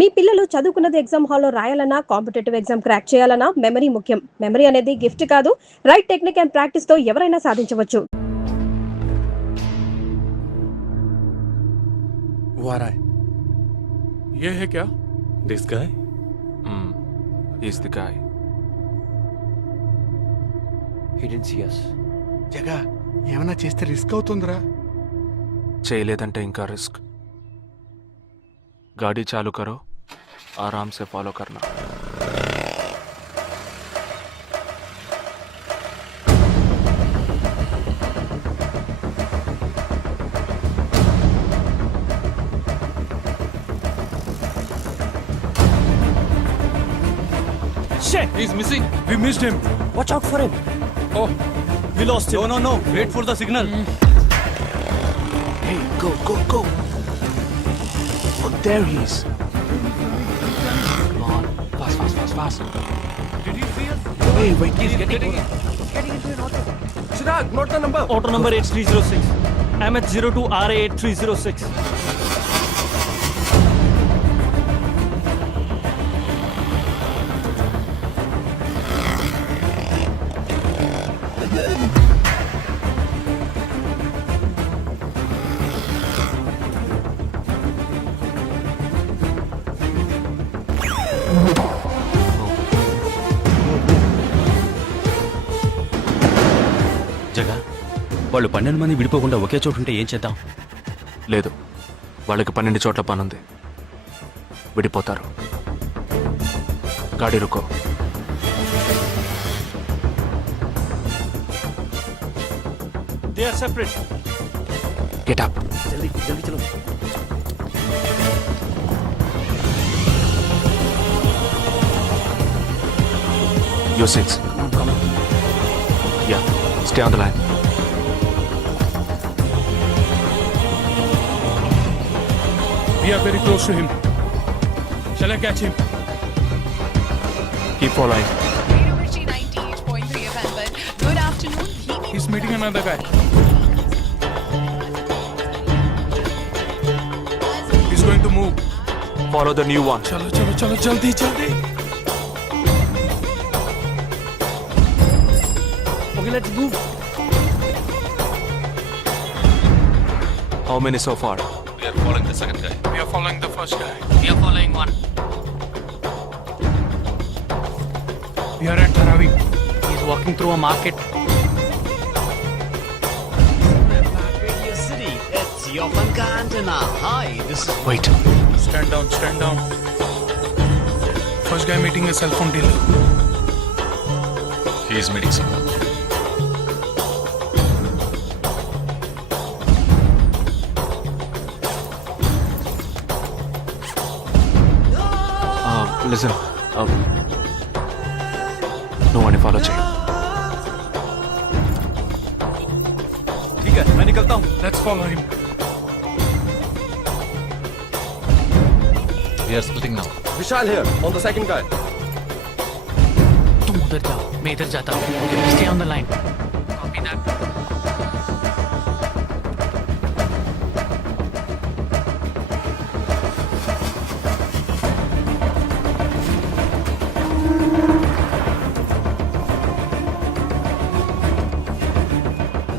మీ పిల్లలు చదువుకున్నది ఎగ్జామ్ హాల్లో రాయాలన్నా కాంపిటేటివ్ ఎగ్జామ్ క్రాక్ చేయాలన్నా మెమరీ ముఖ్యం. మెమరీ అనేది గిఫ్ట్ కాదు, రైట్ టెక్నిక్ అండ్ ప్రాక్టీస్ తో ఎవరైనా సాధించవచ్చు. वो आ रहा है. ये है क्या? This guy? He's the guy. He didn't see us. జగా ఏమన్నా చేస్తే రిస్క్ అవుతుందిరా. చేయలేదంటే ఇంకా రిస్క్. गाड़ी चालू करो, आराम से फॉलो करना. Shit! He's missing. We missed him. Watch out for him. Oh, We lost him. No. Wait for the signal. Hey, go. Oh, there he is. Come on. Fast. Did you see us? Wait. He's getting in. Chirag, note the number. Auto number 8306. I'm at 02 RA 8306. జగా వాళ్ళు 12 మంది విడిపోకుండా ఒకే చోటు ఉంటే ఏం చేద్దాం? లేదు, వాళ్ళకి 12 చోట్ల పనుంది. విడిపోతారు. गाड़ी रुको. They are separate. Get up. జల్దీ చలో. Your seats. Come on. Yeah, stay on the line. We are very close to him. Shall I catch him? Keep following. University 98.3 FM, but good afternoon. He's meeting another guy. He's going to move. Follow the new one. चलो जल्दी. Okay, let's move. How many so far? We are following the second guy. We are following the first guy. We are following one. We are at Dharavi. He's walking through a market. Radio City. It's your Funka Antenna. Hi, this is Wait. Stand down. First guy meeting a cell phone dealer. He is meeting someone. Listen. No one follow chain. ठीक है, मैं निकलता हूँ. Let's follow him. We are splitting now. Vishal here, on the second guy. तुम उधर जाओ, मैं इधर जाता हूँ. Stay on the line. Copy that.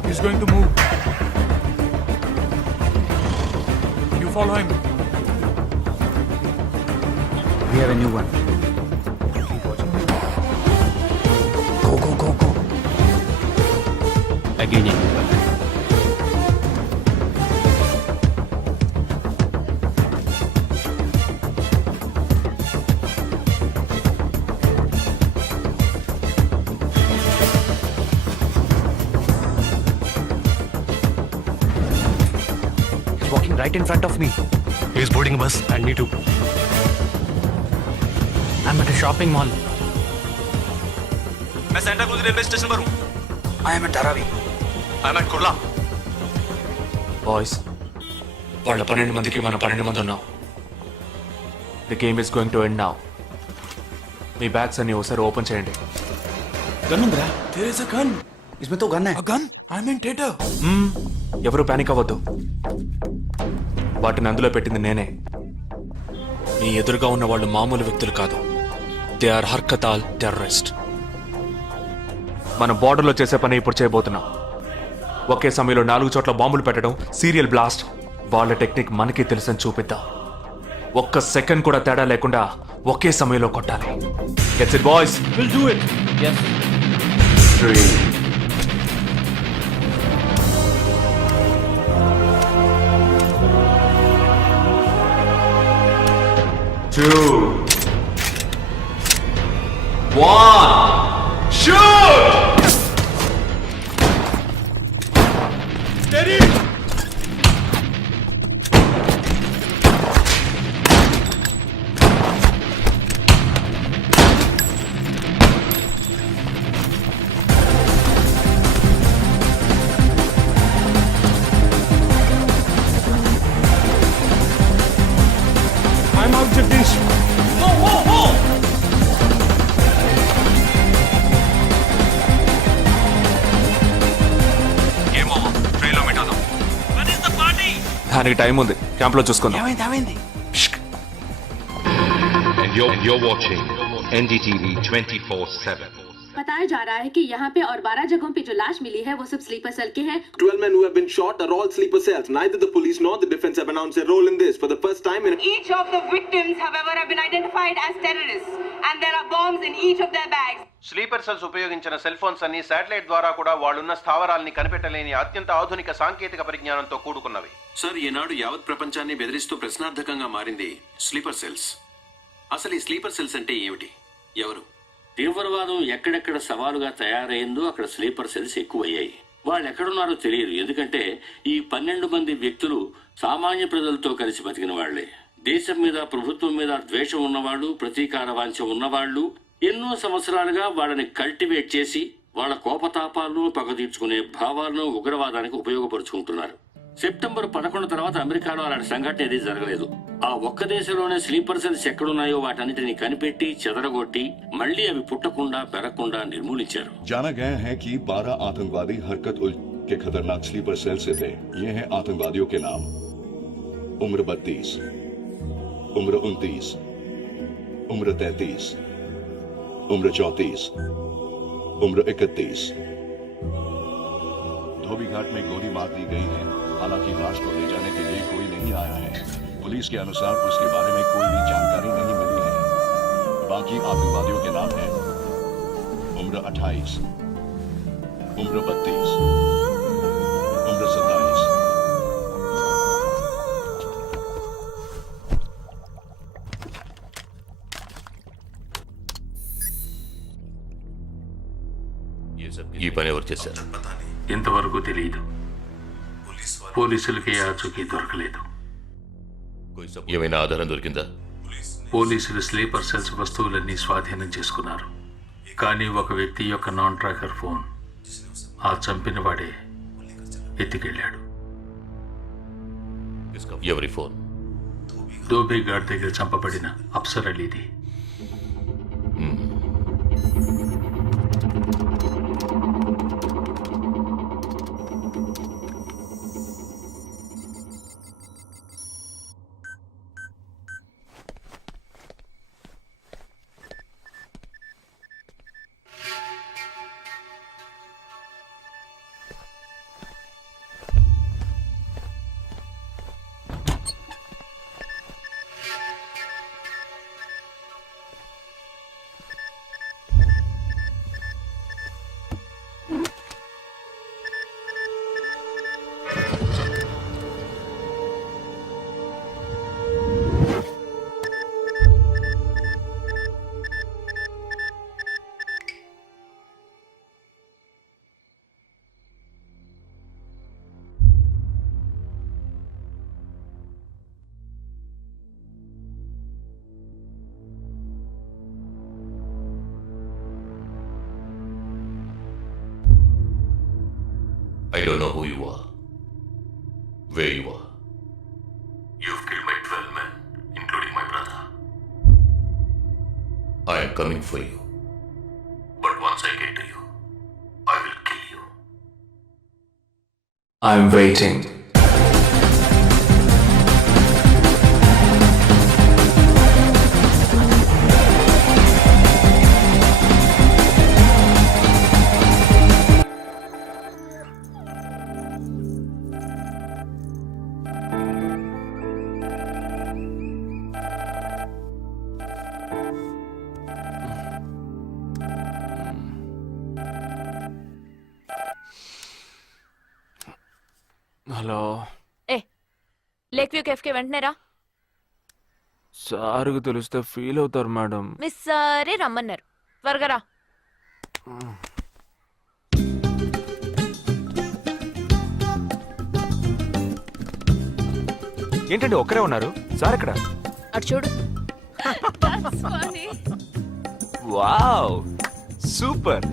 He's going to move. You follow him. we have a new one. Go. Again a new one. He's walking right in front of me. He is boarding a bus and me too. I'm at a shopping mall. मैं Santa cruise railway station पर हूँ. I am at Dharavi. I am at Kurla. Boys, వాళ్ళ 12 మందికి మనం 12 మంది ఉన్నాం. The game is going to end now. Me bags అన్ని ఒకసారి ఓపెన్ చేయండి. गन ఉందిరా? There is a gun. इसमें तो गन है. A gun? I'm in theater. ఎవరు పానిక్ అవ్వద్దు. వాటిని అందులో పెట్టింది నేనే. మీ ఎదురుగా ఉన్న వాళ్ళు మామూలు వ్యక్తులు కాదు. They are Harkatul terrorist. మనం బార్డర్లో చేసే పని ఇప్పుడు చేయబోతున్నాం. ఒకే సమయంలో 4 చోట్ల బాంబులు పెట్టడం, సీరియల్ బ్లాస్ట్. వాళ్ళ టెక్నిక్ మనకి తెలుసని చూపిద్దాం. ఒక్క సెకండ్ కూడా తేడా లేకుండా ఒకే సమయంలో కొట్టాలి. Gets it boys? We'll do it. Yes. 3 2 1 shoot! Steady! I'm out, Jagdish. Game over. Trailer metadam. దానికి టైం ఉంది. క్యాంప్లో చూసుకుందాం. And you're watching NDTV 24/7. बताया जा रहा है कि यहाँ पे और 12 जगहों पे जो लाश मिली है वो सब स्लीपर सेल के हैं. 12 men who have been shot are all sleeper cells. Neither the police nor the defense have announced their role in this. For the first time in Each of the victims, however, have been identified as terrorists, and there are bombs in each of their bags. Sleeper cells ఉపయోగించిన cell phones అన్ని satellite ద్వారా కూడా వాళ్ళున్న స్థావరాల్ని కనిపెట్టలేని అత్యంత ఆధునిక సాంకేతిక పరిజ్ఞానంతో కూడుకున్నవి. Sir, ఈనాడు యావత్ ప్రపంచాన్ని బెదిరిస్తూ ప్రశ్నార్థకంగా మారింది స్లీపర్ సెల్స్. అసలు ఈ స్లీపర్ సెల్స్ అంటే ఏమిటి? ఎవరు? తీవ్రవాదం ఎక్కడెక్కడ సవాలుగా తయారైందో అక్కడ స్లీపర్ సెల్స్ ఎక్కువయ్యాయి. వాళ్ళు ఎక్కడున్నారో తెలియదు. ఎందుకంటే ఈ 12 మంది వ్యక్తులు సామాన్య ప్రజలతో కలిసి బతికిన వాళ్లే. దేశం మీద, ప్రభుత్వం మీద ద్వేషం ఉన్నవాళ్ళు, ప్రతీకార వాంఛ ఉన్నవాళ్లు ఎన్నో సంవత్సరాలుగా వాళ్ళని కల్టివేట్ చేసి వాళ్ళ కోపతాపాలను, పగ తీర్చుకునే భావాలను ఉగ్రవాదానికి ఉపయోగపరుచుకుంటున్నారు. సెప్టెంబర్ 11 తర్వాత అమెరికాలో అలాంటి సంఘటన ఏది జరగలేదు. ఆ ఒక్క దేశంలోనే స్లీపర్ సెల్స్ ఎక్కడున్నాయో వాటన్నిటిని కనిపెట్టి చెదరగొట్టి మళ్లీ అవి పుట్టకుండా పెరగకుండా నిర్మూలించారు. जाना गया है कि 12 आतंकवादी हरकत उल के खतरनाक स्लीपर सेल से थे. ये हैं आतंकवादियों के नाम: उम्र 32, उम्र 29, उम्र 33, उम्र 34, उम्र 31. धोबी घाट में गोली मार दी गई है. हालांकि लाश को ले जाने के लिए कोई नहीं आया है. पुलिस के अनुसार उसके बारे में कोई भी जानकारी नहीं मिली है. बाकी आतंकवादियों के नाम हैं: उम्र 28, उम्र 32, उम्र 27. ఈ పని ఎవరు చేశారు? ఇంతవరకు తెలియదు. పోలీసులకి ఆచూకీ దొరకలేదు. ఏమైనా ఆధారం దొరికిందా? పోలీసులు స్లీపర్ సెల్స్ వస్తువులన్నీ స్వాధీనం చేసుకున్నారు. కానీ ఒక వ్యక్తి యొక్క నాన్ ట్రాకర్ ఫోన్ ఆ చంపిన వాడే ఎత్తికెళ్ళాడు. ఎవరి ఫోన్? ధోబీ ఘాట్ దగ్గర చంపబడిన Afsar అలీది. I don't know who you are, where you are. You've killed my 12 men, including my brother. I am coming for you. But once I get to you, I will kill you. I'm waiting. Lake view cafe కి వెంటనే రా. సార్కి తెలిస్తే feel అవుతారు madam. Miss సరే రమ్మన్నారు, త్వరగా రా. ఏంటండి ఒక్కరే ఉన్నారు? సార్ ఎక్కడ? అటు చూడు. Wow super.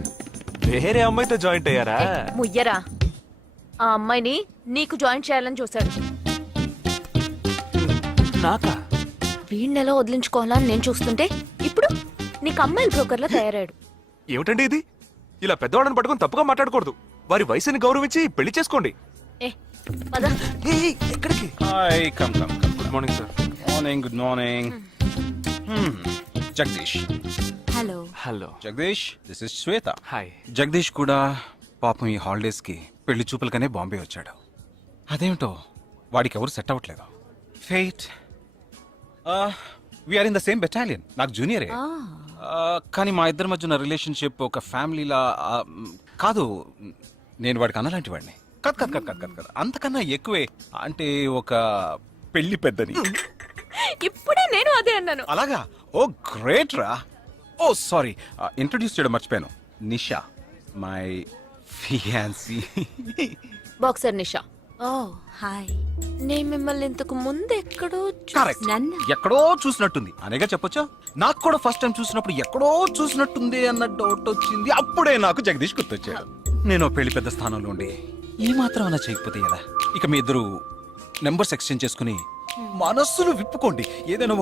వేరే అమ్మాయితో జాయింట్ అయ్యారా? ముయ్యరా, ఆ అమ్మాయిని నీకు జాయిన్ చేయాలని చూశాడు. నాకా? వీడిని ఎలా వదిలించుకోవాలని నేను చూస్తుంటే ఇప్పుడు నీకు అమ్మాయిల బ్రోకర్లా తయారాడు. ఏమిటండి ఇది? ఇలా పెద్దవాళ్ళని పట్టుకొని తప్పుగా మాట్లాడకూడదు. వారి వయసుని గౌరవించి పెళ్లి చేసుకోండి. ఏ పద. ఎక్కడికి? Hi, come come come. Good morning sir. Morning, good morning. Jagadish. Hello. Hello Jagadish, this is Shweta. Hi. Jagadish కూడా పాపం ఈ హాలిడేస్ కి పెళ్లి చూపులకనే బాంబే వచ్చాడు. అదేమిటో వాడికి ఎవరు సెట్ అవ్వట్లేదు. Fate. We are in the same battalion. నాకు జూనియరే. కానీ మా ఇద్దరి మధ్య ఉన్న రిలేషన్షిప్ ఒక ఫ్యామిలీలా కాదు. నేను వాడికి అన్నలాంటి వాడిని కాదు కాదు కాదు కాదు కాదు, అంతకన్నా ఎక్కువే. అంటే ఒక పెళ్లి పెద్దని. ఇప్పుడే నేను అదే అన్నాను. అలాగా? ఓ గ్రేట్ రా. ఓ సారీ, ఇంట్రొడ్యూస్ చేయడం మర్చిపోయాను. Nisha, my fiancee. Boxer Nisha. Oh hi. నేను మిమ్మల్ని ఇంతకు ముందు ఎక్కడో కరెక్ట్, ఎక్కడో చూసినట్టుంది అనేగా చెప్పొచ్చా. నాకు కూడా ఫస్ట్ టైం చూసినప్పుడు ఎక్కడో చూసినట్టుంది అన్న డౌట్ వచ్చింది. అప్పుడే నాకు జగదీష్ గుర్తొచ్చాడు. నేను పెళ్లి పెద్ద స్థానంలో ఉండి ఈ మాత్రం అలా చేయకపోతే కదా. ఇక మీ ఇద్దరు నెంబర్స్ ఎక్స్చేంజ్ చేసుకుని మనస్సులు విప్పుకోండి. ఏదైనా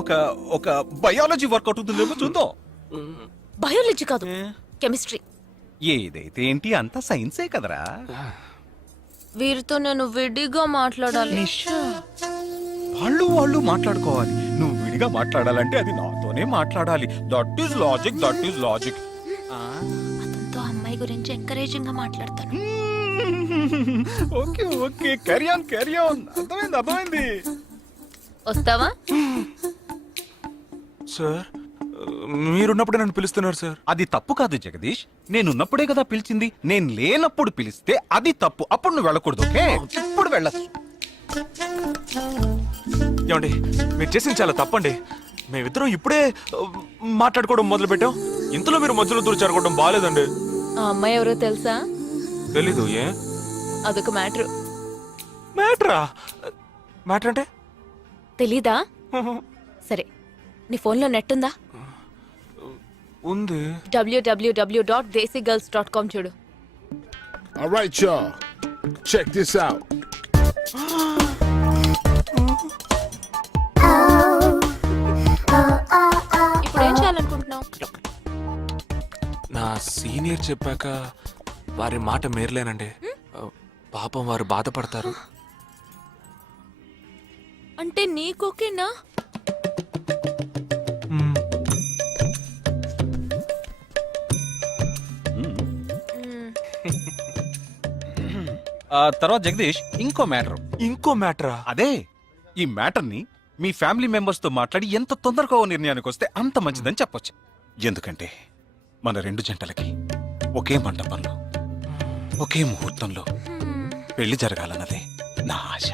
ఒక బయాలజీ వర్కౌట్ అవుతుందేమో చూద్దాం. బయాలజీ కాదు, కెమిస్ట్రీ. ఏదైతే ఏంటి, అంతా సైన్సే కదరా. వీరితో నేను విడిగా మాట్లాడాలి. వాళ్ళు మాట్లాడుకోవాలి. నువ్వు విడిగా మాట్లాడాలంటే అది నాతోనే మాట్లాడాలి. That is logic, that is logic. అతనితో అమ్మాయి గురించి ఎంకరేజింగ్ గా మాట్లాడతాను. Okay okay, carry on carry on. అర్థమైంది. వస్తావా? సార్ మీరున్నప్పుడే నన్ను పిలుస్తున్నారు సార్. అది తప్పు కాదు జగదీష్. నేనున్నప్పుడే కదా పిలిచింది. నేను లేనప్పుడు పిలిస్తే అది తప్పు. అప్పుడు నువ్వు వెళ్ళకూడదు. ఓకే, ఇప్పుడు వెళ్ళచ్చు. ఏమండి, మీరు చేసింది చాలా తప్పండి. మేమిద్దరం ఇప్పుడే మాట్లాడుకోవడం మొదలు పెట్టాం. ఇంతలో మీరు మధ్యలో దూరం జరగడం బాగాలేదండి. ఆ అమ్మాయి ఎవరో తెలుసా? తెలీదు. ఏ? అదొక మ్యాటర్. మ్యాటరా? మ్యాటర్ అంటే? తెలీదా? సరే, నీ ఫోన్లో నెట్ ఉందా? ఉంది. www.desicgirls.com చూడు. All right, y'all. Check this out. ఇప్పుడు ఏం చేయాలనుకుంటున్నావు? నా సీనియర్ చెప్పాక వారి మాట మేరలేనండి. పాపం వారు బాధపడతారు. అంటే నీకోకేనా? తర్వాత జగదీష్, ఇంకో మ్యాటరా? అదే, ఈ మ్యాటర్ ని మీ ఫ్యామిలీ మెంబర్స్ తో మాట్లాడి ఎంత తొందరగా ఓ నిర్ణయానికి వస్తే అంత మంచిదని చెప్పొచ్చు. ఎందుకంటే మన రెండు జంటలకి ఒకే మండపంలో ఒకే ముహూర్తంలో పెళ్లి జరగాలన్నదే నా ఆశ.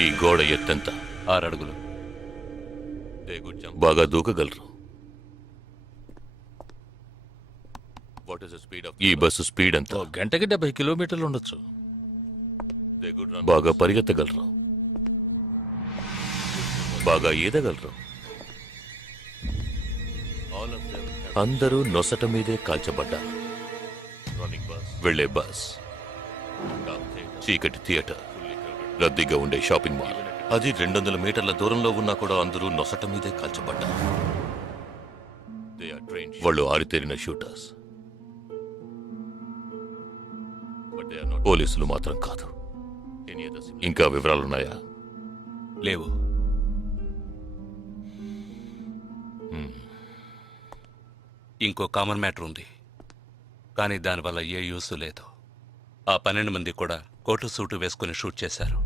ఈ గోడ ఎత్తెంత? 6 అడుగులు. బాగా దూకగలరు. ఈ బస్సు స్పీడ్ ఎంత? గంటకి 70 కిలోమీటర్లు ఉండొచ్చు. బాగా పరిగెత్తగలరు. బాగా ఈదగలరు. అందరూ నొసట మీదే కాల్చబడ్డారు. వెళ్లే బస్, చీకటి థియేటర్, రద్దీగా ఉండే షాపింగ్ మాల్, అది 200 మీటర్ల దూరంలో ఉన్నా కూడా అందరూ నొసట మీదే కాల్చబడ్డారు. వాళ్ళు ఆరితేరిన షూటర్స్. పోలీసులు మాత్రం కాదు. ఇంకా వివరాలున్నాయా? లేవు. ఇంకో కామన్ మ్యాటర్ ఉంది, కానీ దానివల్ల ఏ యూస్ లేదు. ఆ 12 మంది కూడా కోటు సూటు వేసుకుని షూట్ చేశారు.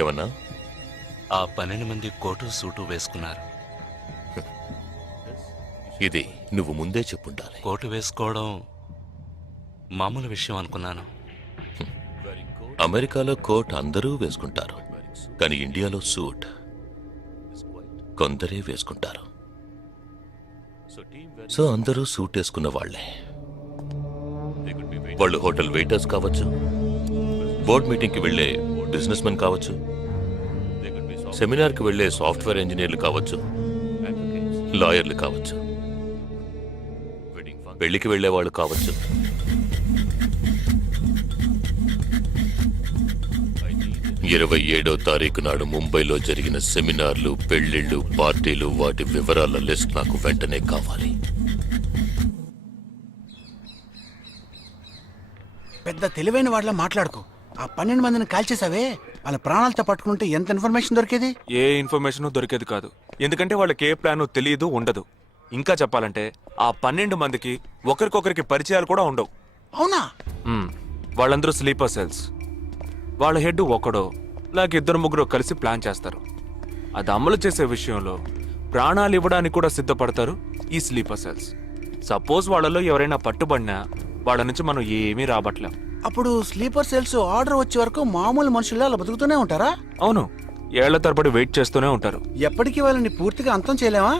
ఏమన్నా? ఆ 12 మంది కోటు సూటు వేసుకున్నారు. ఇది నువ్వు ముందే చెప్పుండాలి. కోటు వేసుకోవడం మామూలు విషయం అనుకున్నాను. అమెరికాలో కోట్ అందరూ వేసుకుంటారు, కానీ ఇండియాలో సూట్ కొందరే వేసుకుంటారు. సో అందరూ సూట్ వేసుకున్న వాళ్లే. వాళ్ళు హోటల్ వెయిటర్స్ కావచ్చు, బోర్డ్ మీటింగ్కి వెళ్లే బిజినెస్ మెన్ కావచ్చు, సెమినార్కి వెళ్లే సాఫ్ట్వేర్ ఇంజనీర్లు కావచ్చు, లాయర్లు కావచ్చు, పెళ్లికి వెళ్లే వాళ్ళు కావచ్చు. 27వ తారీఖు నాడు ముంబైలో జరిగిన సెమినార్లు, పెళ్లిళ్లు, పార్టీలు, వాటి వివరాల లిస్ట్ నాకు వెంటనే కావాలి. పెద్ద తెలివైన వాళ్ళ మాట్లాడుకో. ఆ 12 మందిని కాల్చేసావే, వాళ్ళ ప్రాణాలతో పట్టుకుంటే ఎంత ఇన్ఫర్మేషన్ దొరికేది? ఏ ఇన్ఫర్మేషన్ దొరికేది కాదు, ఎందుకంటే వాళ్ళకి ఏ ప్లాన్ తెలియదు, ఉండదు. ఇంకా చెప్పాలంటే ఆ 12 మందికి ఒకరికొకరికి పరిచయాలు కూడా ఉండవు. అవునా? వాళ్ళందరూ స్లీపర్ సెల్స్. వాళ్ళ హెడ్ ఒకడో లేక 2-3 కలిసి ప్లాన్ చేస్తారు. అది అమలు చేసే విషయంలో ప్రాణాలు ఇవ్వడానికి కూడా సిద్ధపడతారు ఈ స్లీపర్ సెల్స్. సపోజ్ వాళ్ళలో ఎవరైనా పట్టుబడినా వాళ్ళ నుంచి మనం ఏమీ రాబట్టలేం. అప్పుడు స్లీపర్ సెల్స్ ఆర్డర్ వచ్చే వరకు మామూలు మనుషుల్లో అలా బతుకుతూనే ఉంటారా? అవును, ఏళ్ల తరబడి వెయిట్ చేస్తూనే ఉంటారు. ఎప్పటికీ వాళ్ళని పూర్తిగా అంతం చేయలేమా?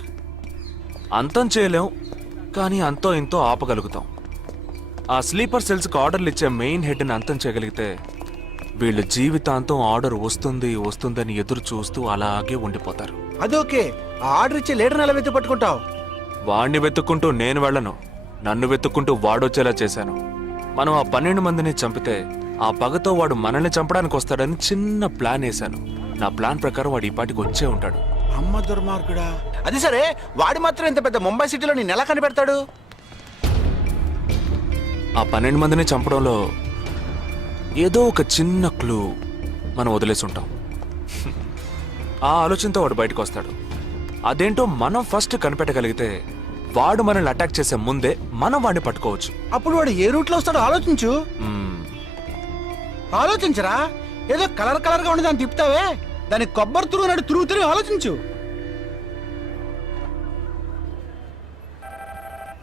అంతం చేయలేం, కానీ అంతో ఇంతో ఆపగలుగుతాం. ఆ స్లీపర్ సెల్స్కి ఆర్డర్లు ఇచ్చే మెయిన్ హెడ్ని అంతం చేయగలిగితే వీళ్ళు జీవితాంతం ఆర్డర్ వస్తుందని ఎదురు చూస్తూ అలాగే ఉండిపోతారు. అదోకే, ఆ ఆర్డర్ ఇచ్చే లీడర్ని ఎలా వెతు పట్టుకుంటావు? వాడిని వెతుక్కుంటూ నేను వెళ్ళను, నన్ను వెతుక్కుంటూ వాడొచ్చేలా చేశాను. మనం ఆ 12 మందిని చంపితే ఆ పగతో వాడు మనల్ని చంపడానికి వస్తాడని చిన్న ప్లాన్ వేశాను. నా ప్లాన్ ప్రకారం వాడు ఈ పాటికి వచ్చే ఉంటాడు. అమ్మ దుర్మార్గుడా! అది సరే, వాడి మాత్రం ఇంత పెద్ద ముంబై సిటీలో నేను ఎలా కనిపెడతాడు? ఆ 12 మందిని చంపడంలో ఏదో ఒక చిన్న క్లూ మనం వదిలేసి ఉంటాం. ఆ ఆలోచనతో వాడు బయటకు వస్తాడు. అదేంటో మనం ఫస్ట్ కనిపెట్టగలిగితే వాడు మనల్ని అటాక్ చేసే ముందే మనం వాడిని పట్టుకోవచ్చు. అప్పుడు వాడు ఏ రూట్ లో వస్తాడో ఆలోచించు. ఆలోచించరా, ఏదో కలర్ గా ఉండేదాన్ని తిప్పుతావే, దాని కొబ్బరి తురుగు నాడు తిరుగు ఆలోచించు.